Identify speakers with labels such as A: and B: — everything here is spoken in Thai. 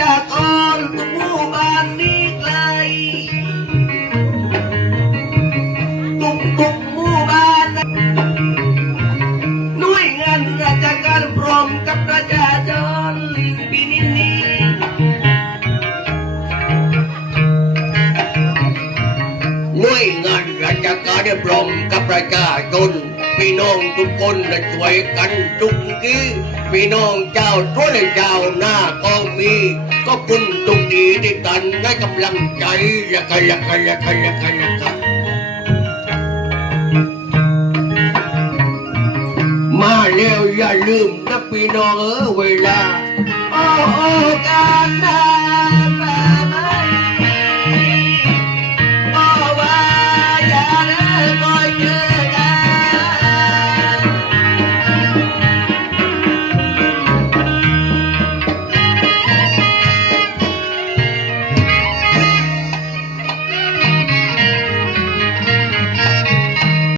A: จากออนผู้บ้านนี้ไกล ตุ้มตุกหมู่บ้านด้วยงานราชการพร้อมกับประชาชนปีนี้นี้ด้วยงานราชการพร้อมกับประชาชนพี่น้องทุกคนช่วยกันจุกกี้พี่น้องเจ้าทุนเจ้าหน้าก็ มีก็คุณทุกทีที่ตันให้กำลังใจยะกะยะกะยะกะยะกะยะกะมาแล้วอย่าลืมนะพี่น้องเออเวลา โอ้โอ้อ